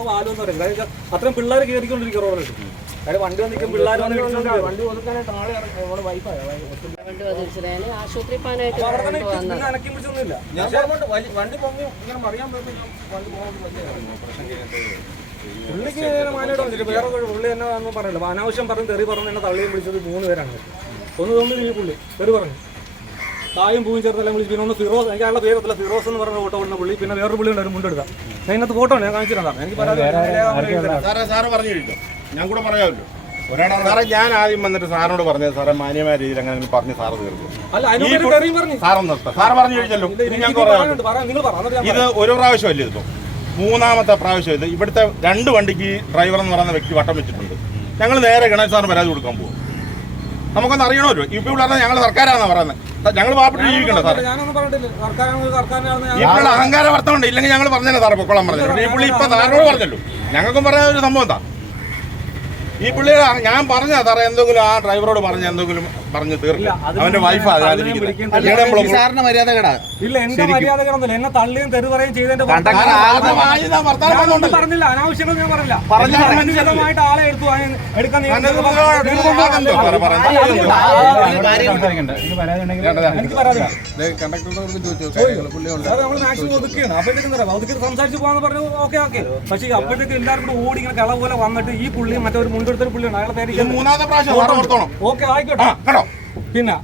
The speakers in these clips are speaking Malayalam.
ചിലപ്പോൾ വാലും എന്ന് പറയും. കാര്യം അത്രയും പിള്ളേർ കയറിക്കൊണ്ടിരിക്കും റോഡിൽ. കാര്യം വണ്ടി വന്നിരിക്കും പിള്ളേർ വണ്ടി ഒതുക്കാനായിട്ട് ആളെ വൈഫായി ആശുപത്രി അനക്കി പിടിച്ചൊന്നുമില്ല. വണ്ടി പൊങ്ങി ഇങ്ങനെ മറിയാൻ പുള്ളിക്ക് മാനോട് വന്നിട്ട് വേറെ പുള്ളി തന്നെ ഒന്നും പറയില്ല. അനാവശ്യം പറഞ്ഞ് തെറി പറഞ്ഞ് എന്നെ തള്ളിയും പിടിച്ചത് 3 പേരാണ്. ഒന്ന് തോന്നുന്നു ഈ പുള്ളി തെറി പറഞ്ഞു തായും പൂവും ചേർത്തെല്ലാം വിളിച്ച്. പിന്നെ ഒന്ന് ഫിറോസ്, എനിക്ക് അയാളുടെ പേരത്തില്ല, ഫിറോസ് എന്ന് പറഞ്ഞ ഫോട്ടോ ഉള്ള പുള്ളി. പിന്നെ വേറൊരു പുള്ളി ഉണ്ടായിരുന്നു മുണ്ടെടുക്കാം. ഞാൻ ഇന്നത്തെ ഫോട്ടോ ഞാൻ കാണിച്ചിട്ടുണ്ടാകും. എനിക്ക് സാറ് പറഞ്ഞു കഴിക്കും, ഞാൻ കൂടെ പറയാമല്ലോ. സാറേ ഞാൻ ആദ്യം വന്നിട്ട് സാറിനോട് പറഞ്ഞത് സാറേ മാന്യമായ രീതിയിൽ അങ്ങനെ പറഞ്ഞ് സാറ് തീർക്കും. സാറൊന്നും നിർത്താം. സാറ് പറഞ്ഞു കഴിച്ചല്ലോ. ഇത് ഒരു പ്രാവശ്യമല്ലേ ഇതിപ്പോ 3ാമത്തെ പ്രാവശ്യം. ഇത് ഇവിടുത്തെ 2 വണ്ടിക്ക് ഡ്രൈവർ എന്ന് പറയുന്ന വ്യക്തി വട്ടം വെച്ചിട്ടുണ്ട്. ഞങ്ങൾ നേരെ ഗണേശ് സാറിന് പരാതി കൊടുക്കാൻ പോകും. നമുക്കൊന്ന് അറിയണമല്ലോ. ഇപ്പോൾ പറഞ്ഞാൽ ഞങ്ങൾ സർക്കാരാണെന്നാ പറയുന്നത്. ഞങ്ങൾ പാവപ്പെട്ട് ജീവിക്കണ്ട സാറേ. ഇപ്പോൾ അഹങ്കാര വർത്തമുണ്ട്. ഇല്ലെങ്കിൽ ഞങ്ങൾ പറഞ്ഞല്ലോ സാറേ പൊക്കോളം പറഞ്ഞല്ലോ. ഈ പുള്ളി ഇപ്പൊ സാറിനോട് പറഞ്ഞല്ലോ. ഞങ്ങൾക്കും പറയാൻ ഒരു സംഭവം എന്താ ഈ പുള്ളി ഞാൻ പറഞ്ഞ സാറേ എന്തെങ്കിലും ആ ഡ്രൈവറോട് പറഞ്ഞ എന്തെങ്കിലും പറഞ്ഞു തീർക്കില്ല. അവന്റെ വൈഫ് സാറിന്റെ മര്യാദകേടാ. ഇല്ല എന്റെ മര്യാദകളൊന്നുമില്ല. എന്നെ തള്ളിയും തെറി പറയുകയും ചെയ്തതിന്റെ പറഞ്ഞില്ല. അനാവശ്യങ്ങൾ ഞാൻ പറഞ്ഞില്ല. മനസ്സിലമായിട്ട് ആളെ എടുത്തു എടുക്കാൻ എനിക്ക് പരാതി നമ്മൾ മാക്സിമം ഒതുക്കുകയാണ്. അപ്പോഴത്തേക്കും ഒതുക്കി സംസാരിച്ച് പോകാന്ന് പറഞ്ഞു. ഓക്കെ പക്ഷേ അപ്പോഴത്തേക്ക് എല്ലാവരും കൂടെ ഓടി ഇങ്ങനെ കള പോലെ വന്നിട്ട് ഈ പുള്ളി മറ്റൊരു മുണ്ടെടുത്തൊരു പുള്ളിയാണ്. അയാളെ പേര് 3ാമത്തെ പ്രാവശ്യം. ഓക്കെ ആയിക്കോട്ടെ. പിന്നെ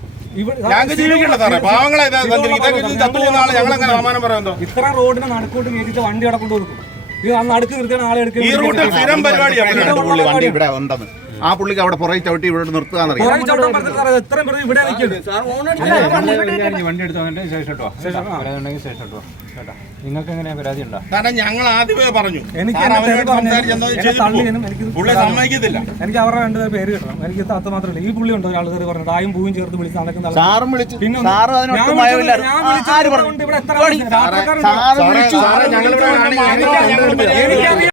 ഇത്ര റോഡിന് നടുക്കോട്ട് കയറ്റിട്ട് വണ്ടി അവിടെ കൊണ്ട് കൊടുക്കും. ഇത് നടുക്ക് നിർത്തിയാണ് ആളെ എടുക്കുക. ആ പുള്ളിക്ക് അവിടെ പുറകെ ചവിട്ടി ഇവിടെ നിർത്തുക. വണ്ടി എടുത്ത് വന്നിട്ട് ശേഷം നിങ്ങൾക്ക് എങ്ങനെയാ പരാതി ഉണ്ടോ? കാരണം ഞങ്ങൾ ആദ്യമേ പറഞ്ഞു എനിക്ക് അവരുടെ 2 പേര് പേര് കിട്ടണം. എനിക്ക് അത് മാത്രമല്ല. ഈ പുള്ളി ഉണ്ട് ഒരാൾ തെറി പറഞ്ഞു തായും പൂവും ചേർത്ത് വിളിച്ച് നടക്കുന്ന സാറും വിളിച്ചു.